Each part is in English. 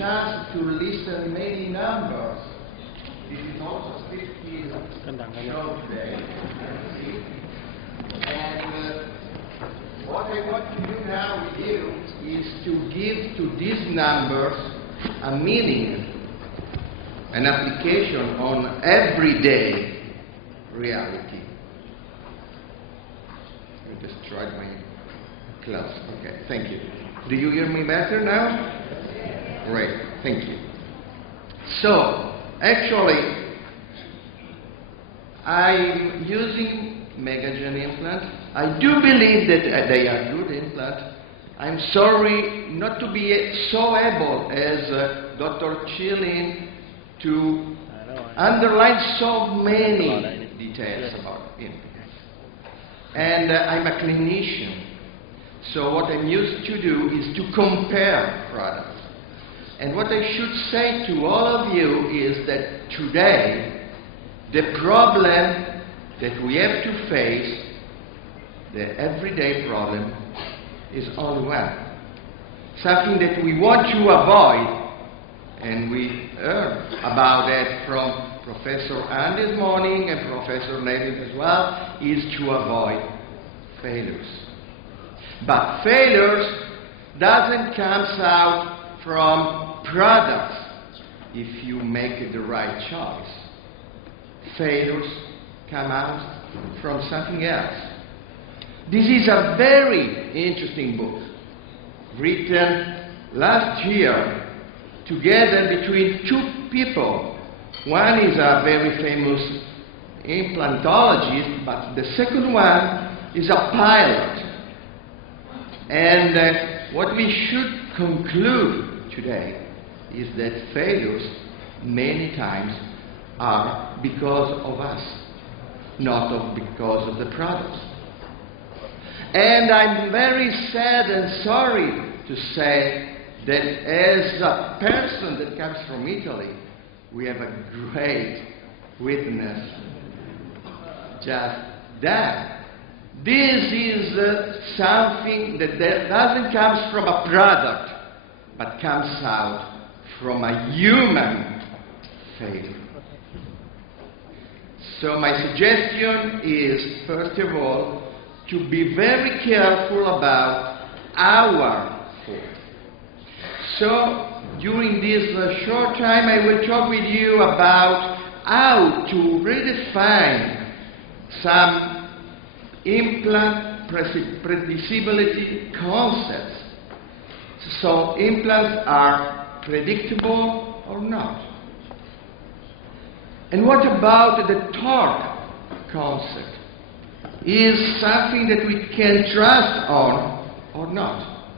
chance to listen many numbers. This is also 50 show today. And what I want to do now with you is to give to these numbers a meaning, an application on everyday reality. I destroyed my class. Okay, thank you. Do you hear me better now? Great, thank you. So, actually, I'm using MegaGen implant. I do believe that they are good implants. I'm sorry not to be so able as Dr. Chilin to underline so many details about implants. And I'm a clinician. So what I'm used to do is to compare products. And what I should say to all of you is that today, the problem that we have to face, the everyday problem, is only one. Something that we want to avoid, and we heard about that from Professor Ann this morning and Professor Levin as well, is to avoid failures. But failures doesn't come out from products if you make the right choice. Failures come out from something else. This is a very interesting book written last year together between two people. One is a very famous implantologist, but the second one is a pilot. And what we should conclude today is that failures many times are because of us, not because of the products. And I'm very sad and sorry to say that as a person that comes from Italy, we have a great witness just that. This is something that doesn't come from a product, but comes out from a human failure. So my suggestion is, first of all, to be very careful about our fault. So during this short time, I will talk with you about how to redefine some implant predictability concepts. So implants are predictable or not? And what about the torque concept? Is something that we can trust on or not?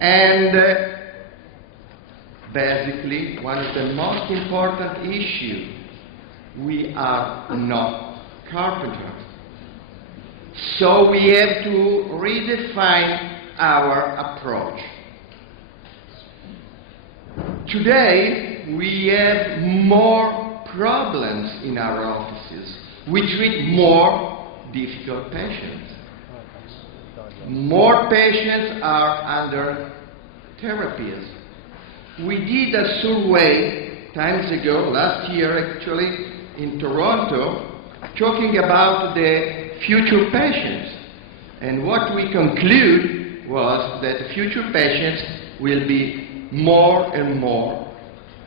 And basically, one of the most important issues, we are not carpenters. So we have to redefine our approach. Today, we have more problems in our offices. We treat more difficult patients. More patients are under therapies. We did a survey times ago, last year actually, in Toronto, talking about the future patients. And what we conclude was that the future patients will be more and more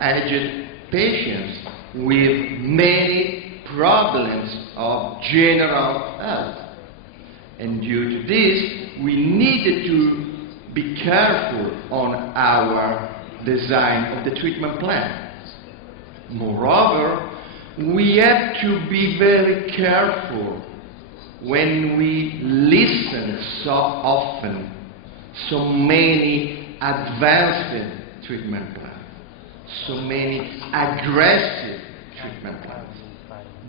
aged patients with many problems of general health. And due to this, we needed to be careful on our design of the treatment plan. Moreover, we have to be very careful when we listen so often, so many advanced treatment plans, so many aggressive treatment plans.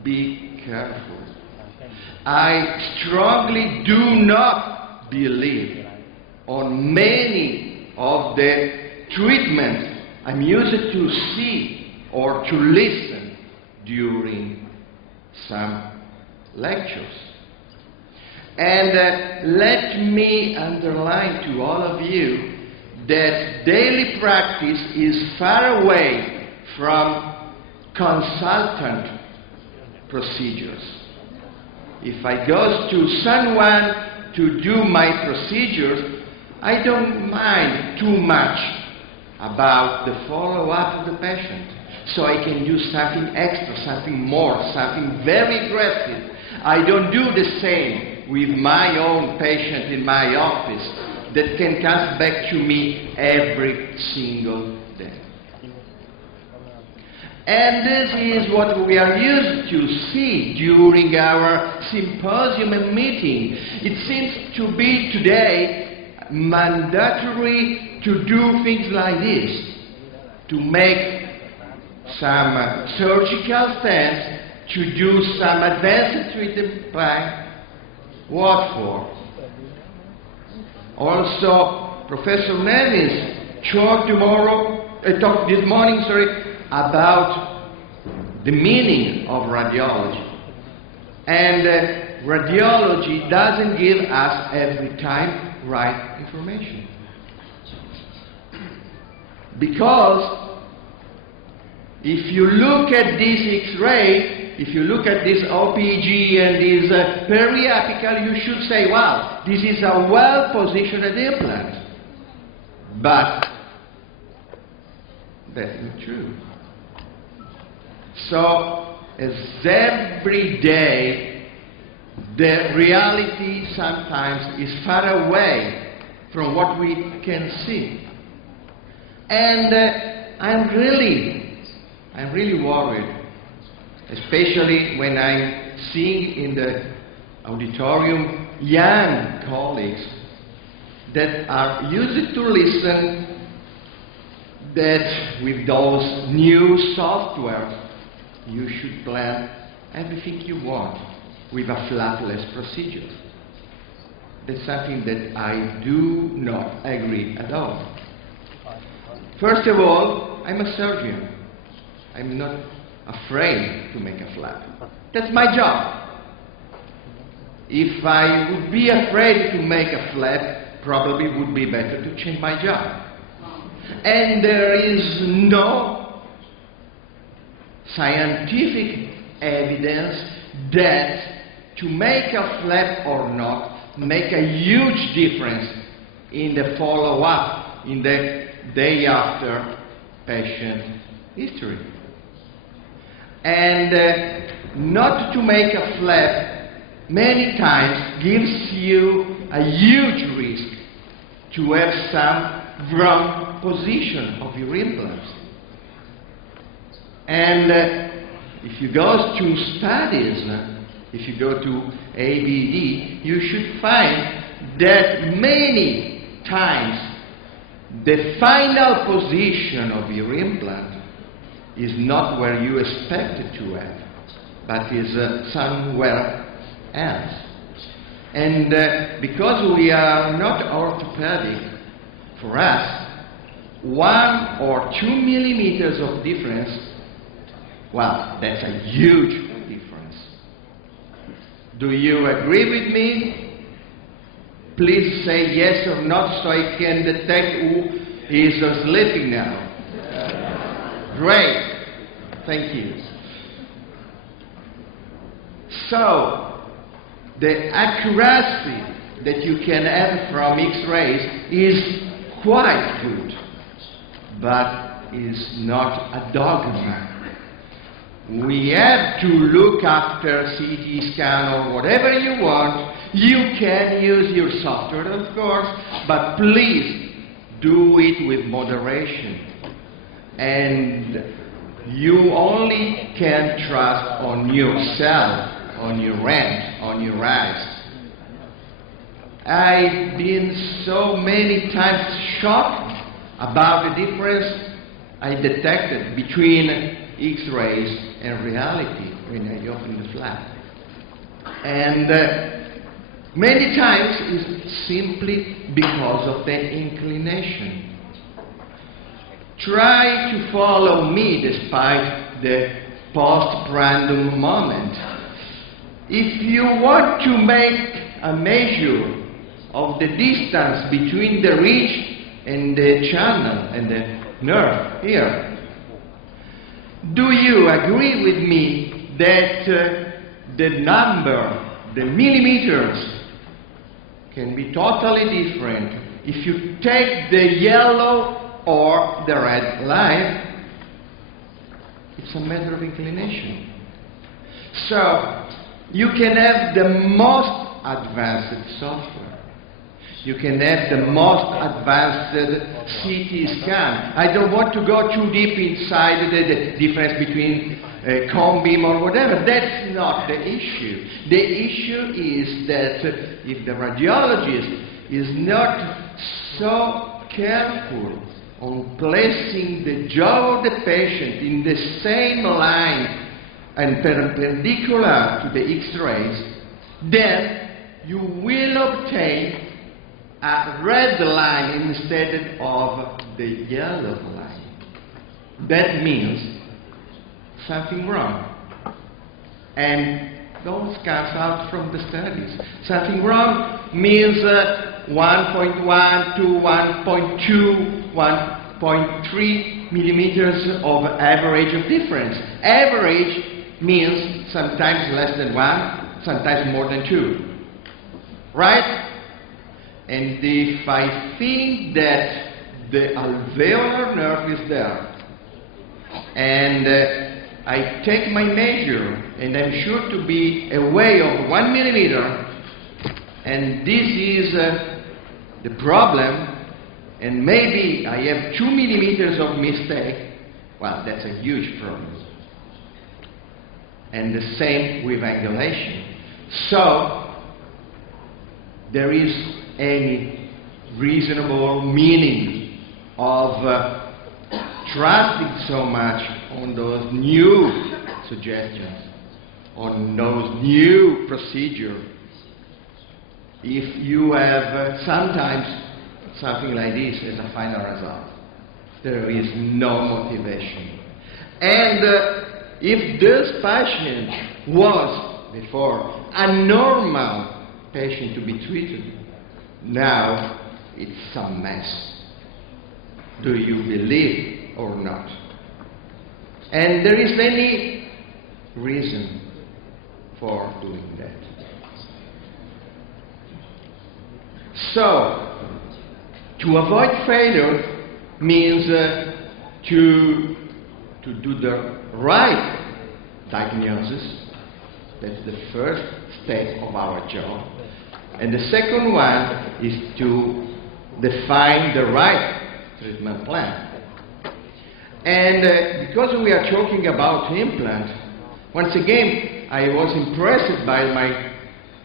Be careful. I strongly do not believe on many of the treatments I'm used to see or to listen during some lectures. And let me underline to all of you that daily practice is far away from consultant procedures. If I go to someone to do my procedures, I don't mind too much about the follow-up of the patient. So I can do something extra, something more, something very aggressive. I don't do the same with my own patient in my office that can come back to me every single day. And this is what we are used to see during our symposium and meeting. It seems to be today mandatory to do things like this, to make some surgical stents, to do some advanced treatment plan. What for? Also, Professor Nevis talked this morning, about the meaning of radiology. And radiology doesn't give us every time right information. Because if you look at this X-ray, if you look at this OPG and this periapical, you should say, wow, this is a well-positioned implant. But that's not true. So, as every day, the reality sometimes is far away from what we can see. And I'm really worried, especially when I'm seeing in the auditorium young colleagues that are used to listen that with those new software you should plan everything you want with a flapless procedure. That's something that I do not agree at all. First of all, I'm a surgeon. I'm not afraid to make a flap. That's my job. If I would be afraid to make a flap, probably it would be better to change my job. And there is no scientific evidence that to make a flap or not make a huge difference in the follow-up, in the day after patient history. And not to make a flap many times gives you a huge risk to have some wrong position of your implants. And if you go to studies, if you go to ABD, you should find that many times the final position of your implant is not where you expect it to have, but is somewhere else. And because we are not orthopedic, for us, 1 or 2 millimeters of difference, well, that's a huge difference. Do you agree with me? Please say yes or not so I can detect who is sleeping now. Great. Thank you. So, the accuracy that you can have from X-rays is quite good, but is not a dogma. We have to look after CT scan or whatever you want. You can use your software, of course, but please do it with moderation. And you only can trust on yourself, on your hand, on your eyes. I've been so many times shocked about the difference I detected between X-rays and reality when I open the flap. And many times it's simply because of the inclination. Try to follow me despite the post-random moment. If you want to make a measure of the distance between the ridge and the channel and the nerve here. Do you agree with me that the number, the millimeters, can be totally different if you take the yellow or the red line? It's a matter of inclination. So, you can have the most advanced software. You can have the most advanced CT scan. I don't want to go too deep inside the difference between cone beam or whatever. That's not the issue. The issue is that if the radiologist is not so careful on placing the jaw of the patient in the same line and perpendicular to the X-rays, then you will obtain a red line instead of the yellow line. That means something wrong. And those comes out from the studies. Something wrong means 1.1 to 1.2, 1.3 millimeters of average of difference. Average means sometimes less than 1, sometimes more than 2. Right? And if I think that the alveolar nerve is there, and I take my measure, and I'm sure to be away of 1 millimeter, and this is the problem, and maybe I have 2 millimeters of mistake, well, that's a huge problem. And the same with angulation. So, there is any reasonable meaning of trusting so much on those new suggestions, on those new procedures, if you have sometimes something like this as a final result. There is no motivation. And if this patient was before a normal patient to be treated, now it's a mess. Do you believe or not? And there is any reason for doing that. So, to avoid failure means to do the right diagnosis. That's the first step of our job. And the second one is to define the right treatment plan. And because we are talking about implant, once again, I was impressed by my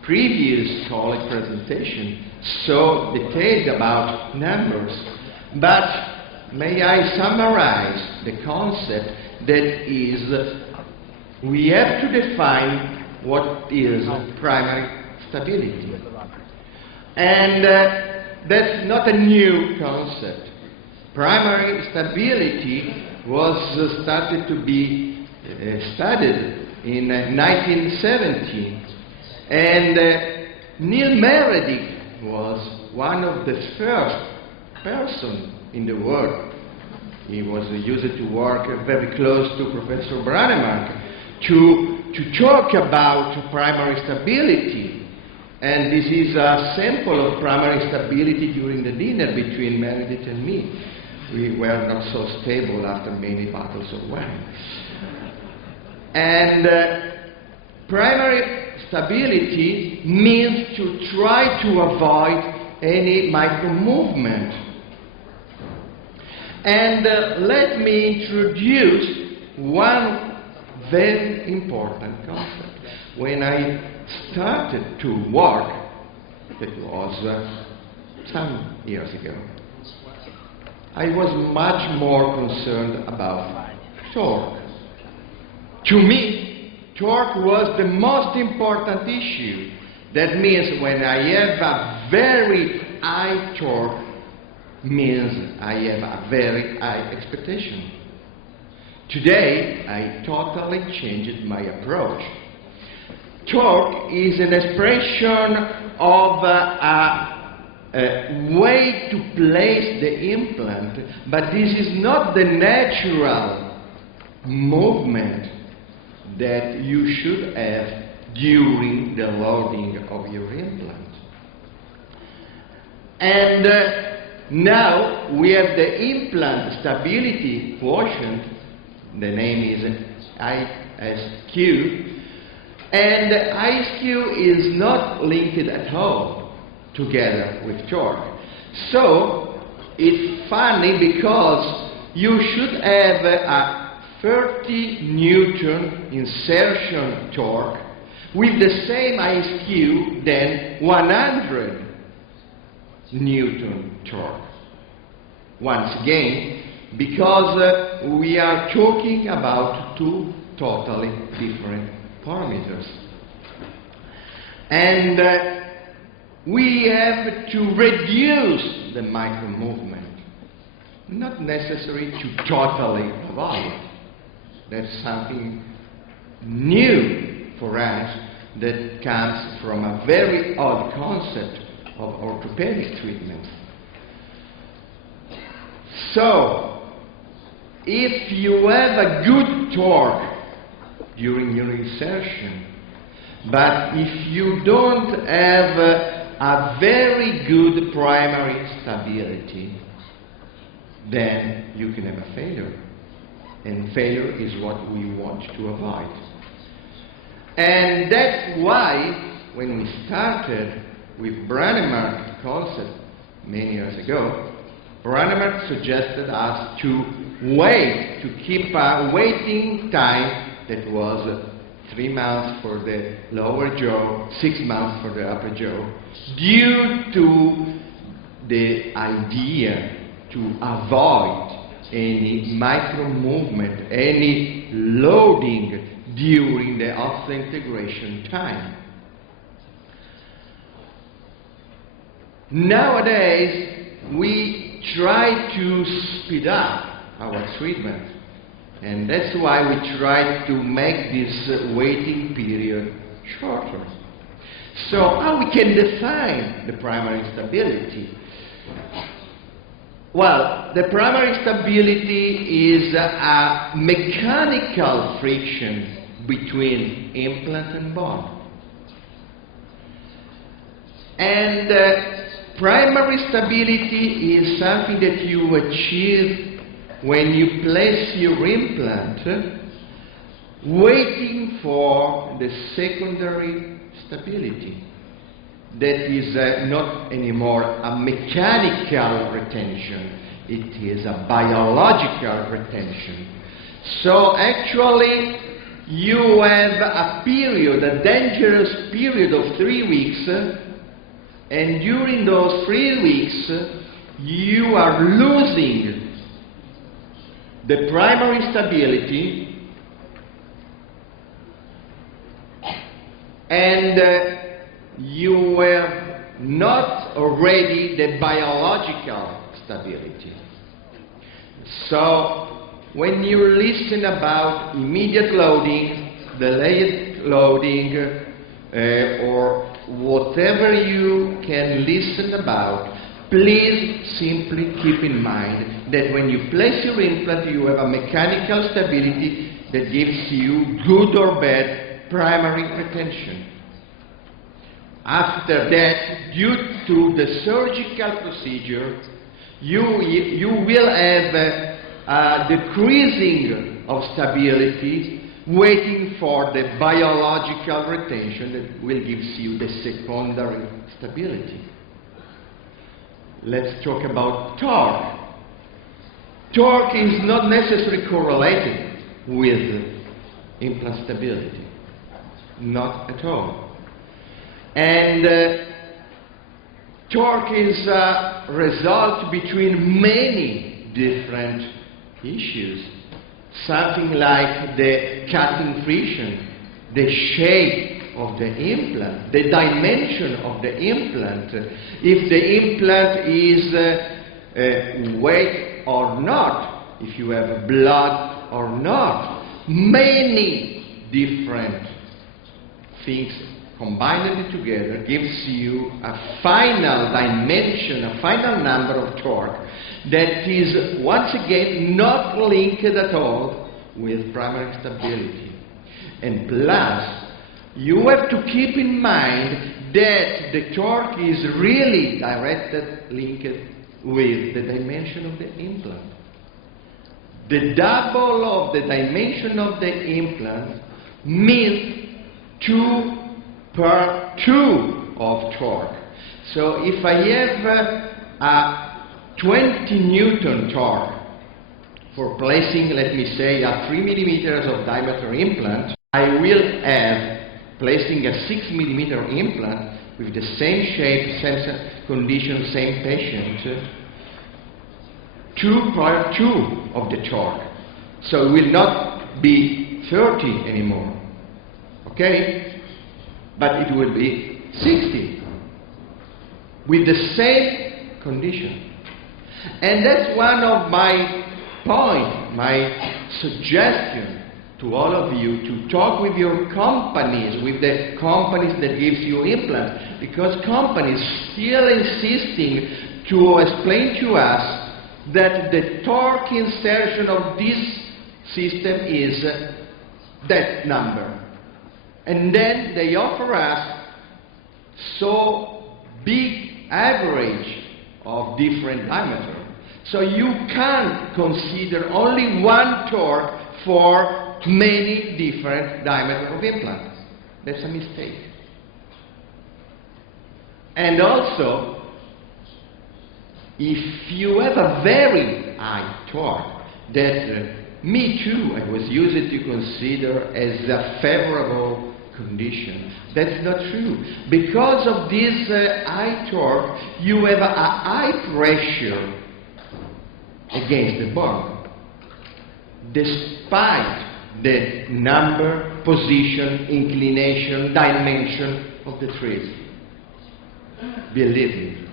previous colleague presentation, so detailed about numbers. But may I summarize the concept that is, we have to define what is primary stability. And that's not a new concept. Primary stability was started to be studied in 1917. And Neil Meredith was one of the first persons in the world. He was used to work very close to Professor Branemark to talk about primary stability. And this is a sample of primary stability during the dinner between Meredith and me. We were not so stable after many bottles of wine. And primary stability means to try to avoid any micro-movement. And let me introduce one very important concept. When I started to work, that was some years ago, I was much more concerned about torque. To me, torque was the most important issue. That means when I have a very high torque, means I have a very high expectation. Today, I totally changed my approach. Torque is an expression of a way to place the implant, but this is not the natural movement that you should have during the loading of your implant. And now we have the implant stability quotient, the name is ISQ, and ISQ is not linked at all together with torque. So it's funny because you should have a 30 Newton insertion torque with the same ISQ than 100 Newton torque. Once again, because we are talking about two totally different parameters. And we have to reduce the micro movement, not necessary to totally avoid it. That's something new for us that comes from a very old concept of orthopedic treatment. So, if you have a good torque during your insertion, but if you don't have a very good primary stability, then you can have a failure. And failure is what we want to avoid. And that's why, when we started with Brannemark's concept many years ago, Brannemark suggested us to wait, to keep a waiting time that was 3 months for the lower jaw, 6 months for the upper jaw, due to the idea to avoid any micro movement, any loading during the osseointegration time. Nowadays, we try to speed up our treatment, and that's why we try to make this waiting period shorter. So how we can define the primary stability? Well, the primary stability is a mechanical friction between implant and bone. And primary stability is something that you achieve when you place your implant, waiting for the secondary stability. That is not anymore a mechanical retention, it is a biological retention. So actually, you have a period, a dangerous period of 3 weeks, and during those 3 weeks, you are losing the primary stability and you have not already the biological stability. So when you listen about immediate loading, delayed loading, or whatever you can listen about, please simply keep in mind that when you place your implant, you have a mechanical stability that gives you good or bad primary retention. After that, due to the surgical procedure, you will have a decreasing of stability, waiting for the biological retention that will give you the secondary stability. Let's talk about torque. Torque is not necessarily correlated with implant stability. Not at all. And torque is a result between many different issues. Something like the cutting friction, the shape of the implant, the dimension of the implant, if the implant is weight or not, if you have blood or not. Many different things combined it together, gives you a final dimension, a final number of torque that is once again not linked at all with primary stability. And plus, you have to keep in mind that the torque is really linked with the dimension of the implant. The double of the dimension of the implant means 2 per 2 of torque. So if I have a 20 Newton torque for placing, let me say, a 3 millimeters of diameter implant, I will have, placing a 6 millimeter implant with the same shape, same condition, same patient, 2 per 2 of the torque. So it will not be 30 anymore. Okay? But it will be 60 with the same condition. And that's one of my points, my suggestion to all of you, to talk with your companies, with the companies that gives you implants, because companies still insisting to explain to us that the torque insertion of this system is that number. And then they offer us so big average of different diameter. So you can't consider only one torque for many different diameters of implants. That's a mistake. And also, if you have a very high torque, that me too, I was used to consider as a favorable condition. That's not true. Because of this high torque, you have a high pressure against the bone, despite the number, position, inclination, dimension of the trees. Believe me,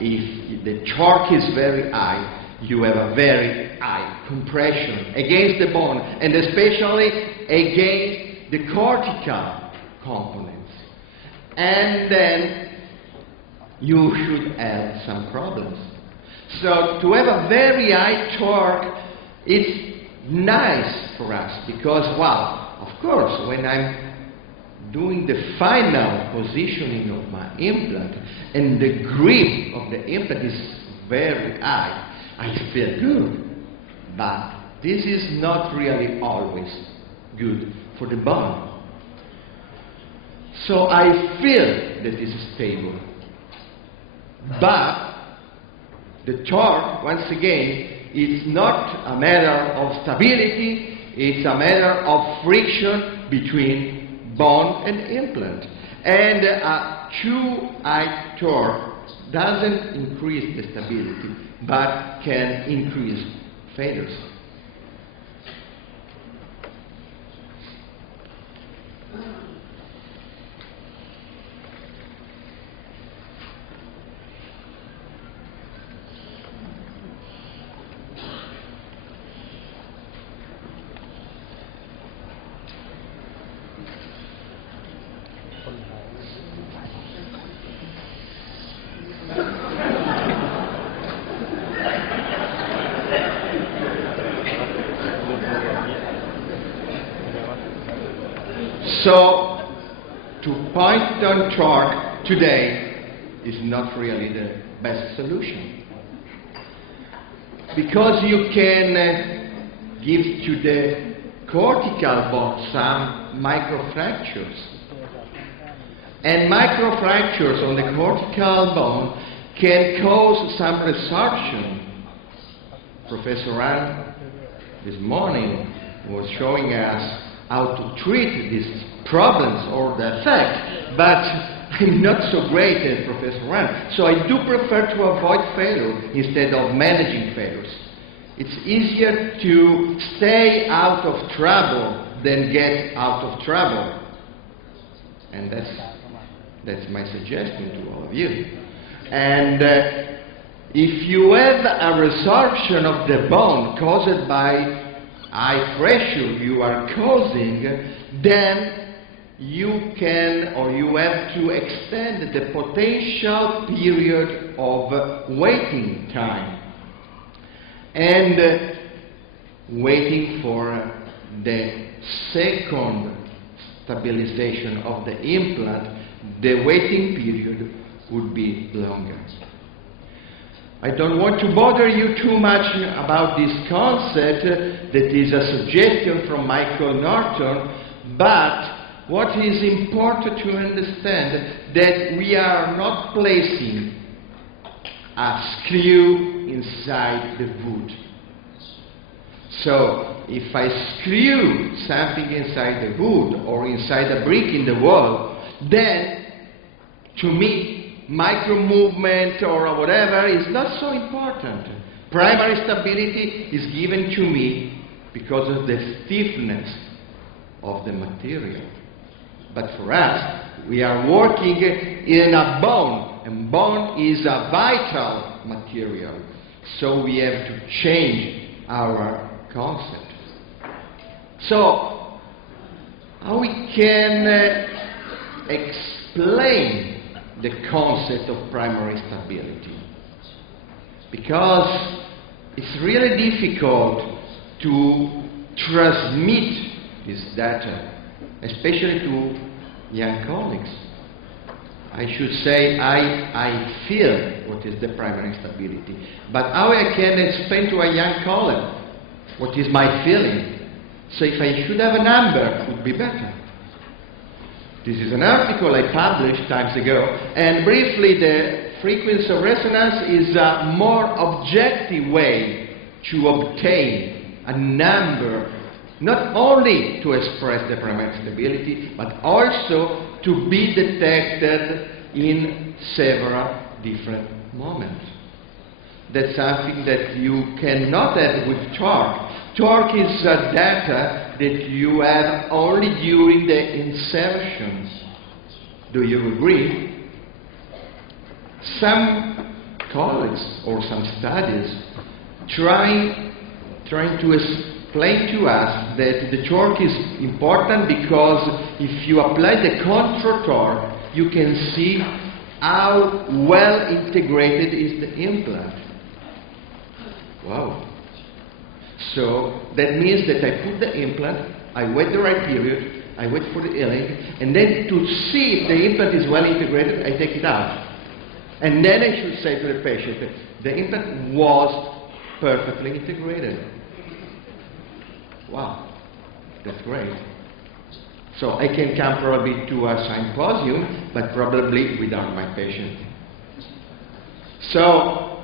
if the torque is very high, you have a very high compression against the bone, and especially against the cortical components. And then you should have some problems. So to have a very high torque, it's nice for us because, well, of course, when I'm doing the final positioning of my implant and the grip of the implant is very high, I feel good. But this is not really always good for the bone. So I feel that it's stable. But the torque, once again, it's not a matter of stability, it's a matter of friction between bone and implant. And a too high torque doesn't increase the stability, but can increase failures. So, to point on torque today is not really the best solution. Because you can give to the cortical bone some microfractures. And microfractures on the cortical bone can cause some resorption. Professor Rand this morning was showing us how to treat these problems or the effects, but I'm not so great as Professor Rand. So I do prefer to avoid failure instead of managing failures. It's easier to stay out of trouble than get out of trouble. And that's my suggestion to all of you. And if you have a resorption of the bone caused by high pressure you are causing, then you can or you have to extend the potential period of waiting time and waiting for the second stabilization of the implant, the waiting period would be longer. I don't want to bother you too much about this concept that is a suggestion from Michael Norton, but what is important to understand that we are not placing a screw inside the wood. So, if I screw something inside the wood or inside a brick in the wall, then, to me, micro movement or whatever is not so important. Primary stability is given to me because of the stiffness of the material. But for us, we are working in a bone, and bone is a vital material. So we have to change our concept. So, how we can explain the concept of primary stability? Because it's really difficult to transmit this data, especially to young colleagues. I should say I feel what is the primary stability, but how I can explain to a young colleague what is my feeling? So if I should have a number, it would be better. This is an article I published times ago, and briefly the frequency of resonance is a more objective way to obtain a number, not only to express the primary stability, but also to be detected in several different moments. That's something that you cannot have with torque. Torque is data that you have only during the insertions. Do you agree? Some colleagues or some studies trying to explain to us that the torque is important because if you apply the control torque, you can see how well integrated is the implant. Wow. So that means that I put the implant, I wait the right period, I wait for the healing, and then to see if the implant is well integrated, I take it out. And then I should say to the patient that the implant was perfectly integrated. Wow, that's great. So I can come probably to a symposium, but probably without my patient. So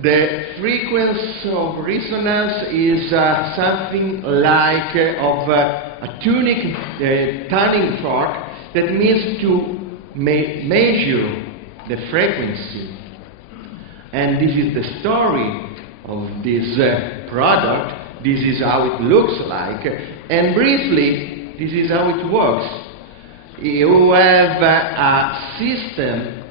the frequency of resonance is something like of a tuning fork. That means to measure the frequency. And this is the story of this product. This is how it looks like. And briefly, this is how it works. You have a system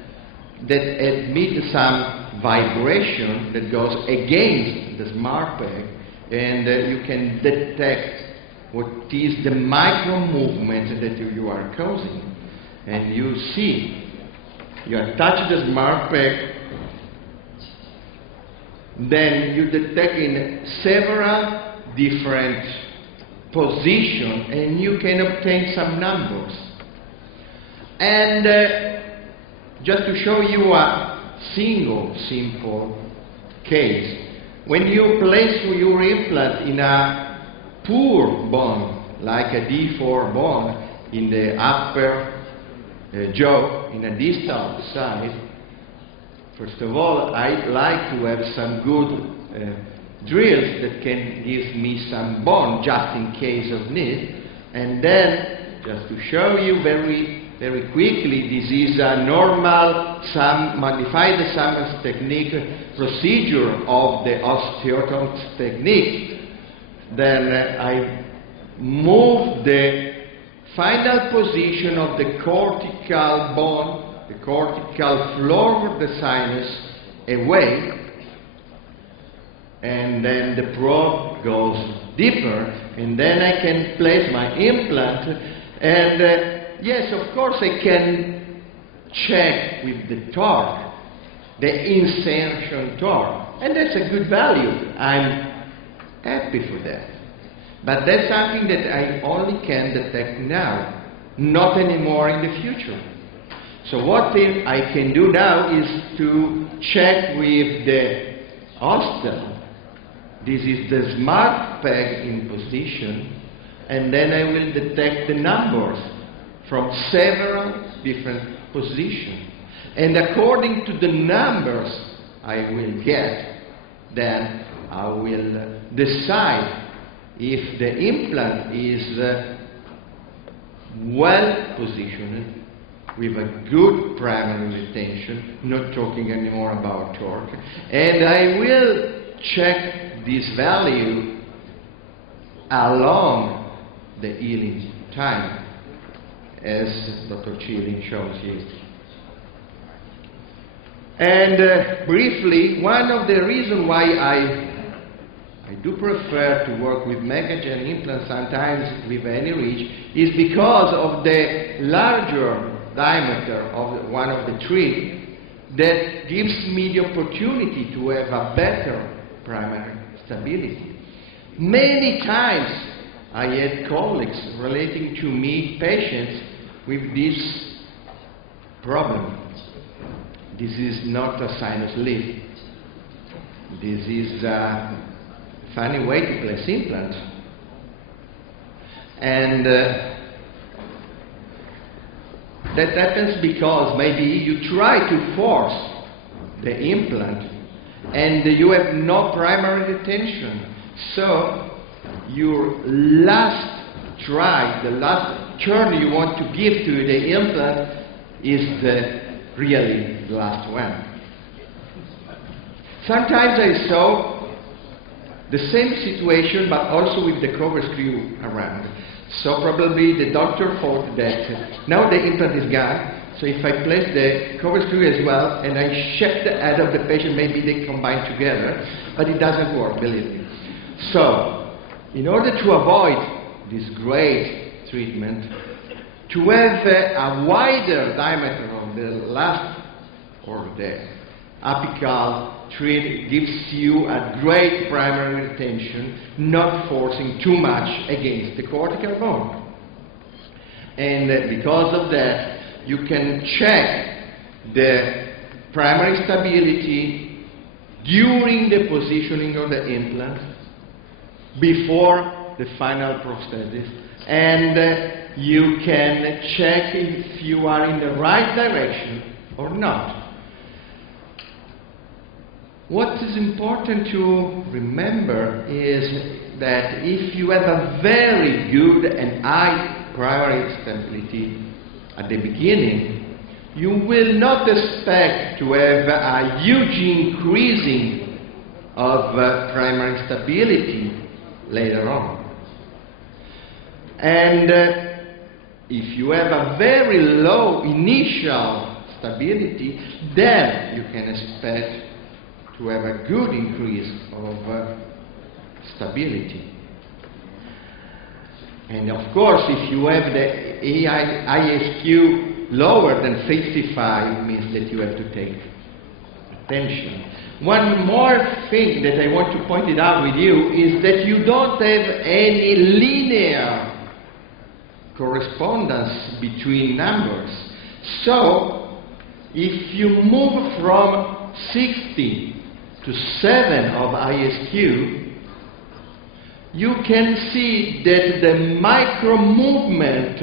that emits some vibration that goes against the smart peg, and you can detect what is the micro movement that you are causing. And you see, you attach the smart peg, then you detect in several different positions, and you can obtain some numbers. And just to show you a single simple case, when you place your implant in a poor bone, like a D4 bone in the upper jaw, in a distal side, first of all, I'd like to have some good drills that can give me some bone just in case of need. And then, just to show you very quickly, this is a normal modified Summers technique procedure of the osteotomy technique. Then I move the final position of the cortical bone, the cortical floor of the sinus away, and then the probe goes deeper, and then I can place my implant, And yes, of course, I can check with the torque, the insertion torque, and that's a good value. I'm happy for that. But that's something that I only can detect now, not anymore in the future. So what I can do now is to check with the hostel. This is the smart peg in position, and then I will detect the numbers from several different positions. And according to the numbers I will get, then I will decide if the implant is well positioned with a good primary retention, not talking anymore about torque, and I will check this value along the healing time, as Dr. Chilling shows you. And briefly, one of the reasons why I do prefer to work with MegaGen implants, sometimes with any reach, is because of the larger diameter of one of the three that gives me the opportunity to have a better primary stability. Many times I had colleagues relating to me, patients, with this problem. This is not a sinus lift. This is a funny way to place implants. And that happens because maybe you try to force the implant and you have no primary retention. So your last try, the last turn you want to give to the implant is the really last one. Sometimes I saw the same situation, but also with the cover screw around. So probably the doctor thought that now the implant is gone, so if I place the cover screw as well and I shake the head of the patient, maybe they combine together, but it doesn't work, believe me. So, in order to avoid this great treatment, to have a wider diameter of the last or the apical treat gives you a great primary retention, not forcing too much against the cortical bone. And because of that, you can check the primary stability during the positioning of the implant, before the final prosthesis, and you can check if you are in the right direction or not. What is important to remember is that if you have a very good and high primary stability at the beginning, you will not expect to have a huge increasing of primary stability later on. And if you have a very low initial stability, then you can expect to have a good increase of stability. And of course, if you have the ISQ lower than 65, it means that you have to take attention. One more thing that I want to point it out with you is that you don't have any linear correspondence between numbers. So, if you move from 60 to 7 of ISQ, you can see that the micro movement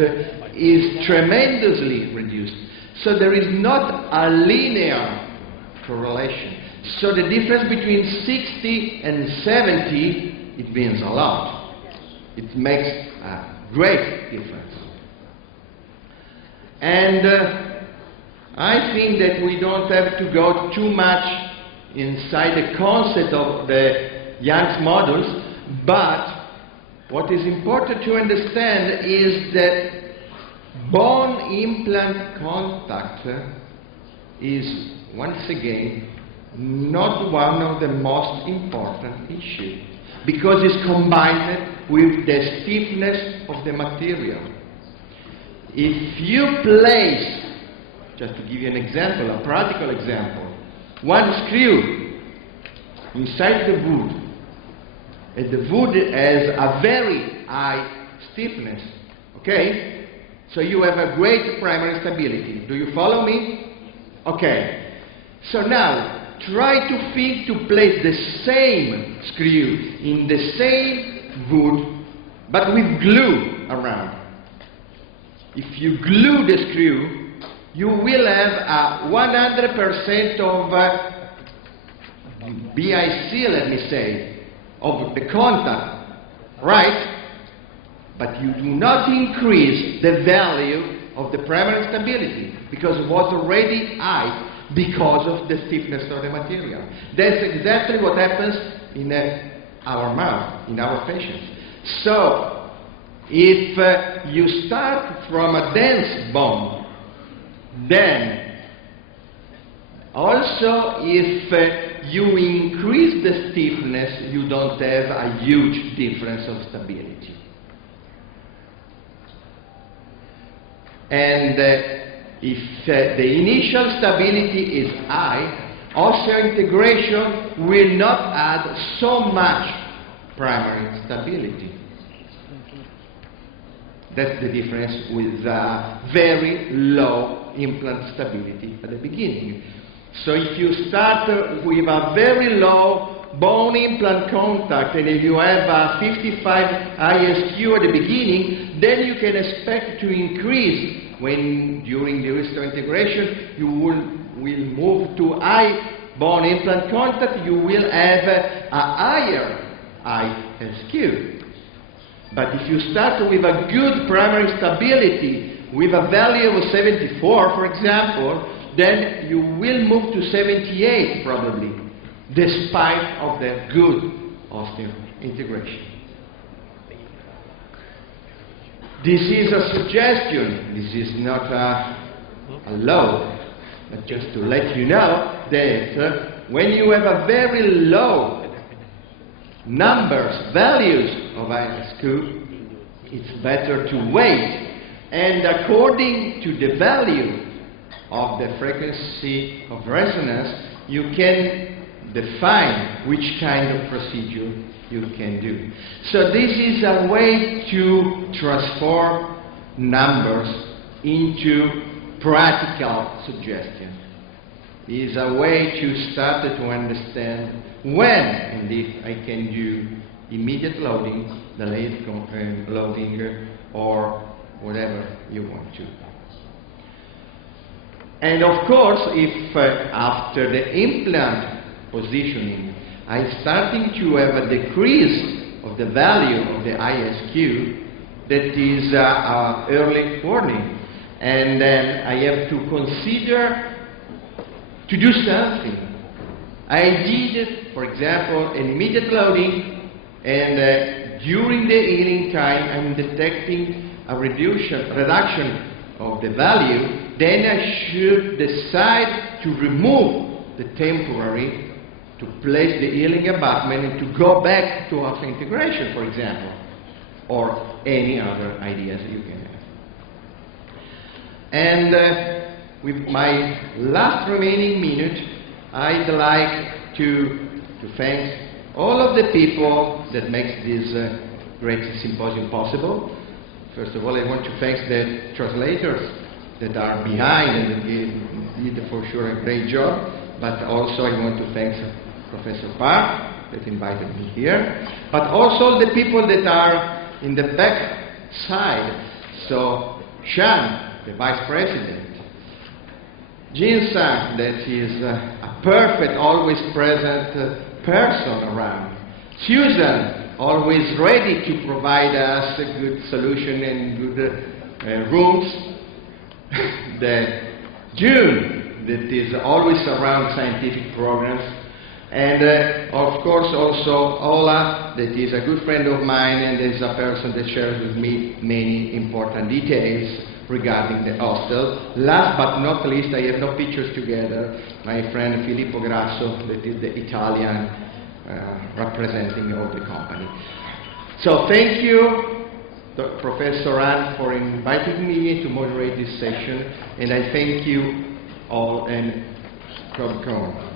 is tremendously reduced. So there is not a linear correlation. So the difference between 60 and 70, it means a lot. It makes a great difference. And I think that we don't have to go too much inside the concept of the Young's models, but what is important to understand is that bone implant contact is, once again, not one of the most important issues, because it's combined with the stiffness of the material. if you place, just to give you an example, a practical example, one screw inside the wood, and the wood has a very high stiffness, okay? So you have a great primary stability. Do you follow me? Okay. So now, try to think to place the same screw in the same wood, but with glue around. If you glue the screw, you will have a 100% of BIC, let me say, of the contact, right? But you do not increase the value of the primary stability because it was already high because of the stiffness of the material. That's exactly what happens in our mouth, in our patients. So, if you start from a dense bone, then also if you increase the stiffness, you don't have a huge difference of stability. And if the initial stability is high, osseointegration will not add so much primary stability. That's the difference with very low implant stability at the beginning. So if you start with a very low bone implant contact and if you have a 55 ISQ at the beginning, then you can expect to increase when during the osseointegration you will move to high bone implant contact, you will have a higher ISQ. But if you start with a good primary stability, with a value of 74, for example, then you will move to 78 probably, despite of the good osseointegration. This is a suggestion, this is not a law, but just to let you know that when you have a very low numbers, values of ISQ, it's better to wait. And according to the value of the frequency of resonance, you can define which kind of procedure you can do. So this is a way to transform numbers into practical suggestion. It is a way to start to understand when and if I can do immediate loading, delayed loading, or whatever you want to. And of course, if after the implant positioning, I'm starting to have a decrease of the value of the ISQ, that is early warning. And then I have to consider to do something. I did, for example, an immediate loading, and during the healing time, I'm detecting a reduction of the value. Then I should decide to remove the temporary, to place the healing abutment, and to go back to osseointegration, for example, or any other ideas you can have. And with my last remaining minute, I'd like to thank all of the people that make this great symposium possible. First of all, I want to thank the translators that are behind and that did for sure a great job, but also I want to thank Professor Park that invited me here, but also the people that are in the back side. So Shan, the Vice President, Jin Sang, that is a perfect, always present person around. Susan, always ready to provide us a good solution and good rooms. The June, that is always around scientific programs. And of course also Ola, that is a good friend of mine and is a person that shares with me many important details regarding the hostel. Last but not least, I have no pictures together, my friend Filippo Grasso, that is the Italian representing all the company. So thank you Professor Ann for inviting me to moderate this session, and I thank you all and come.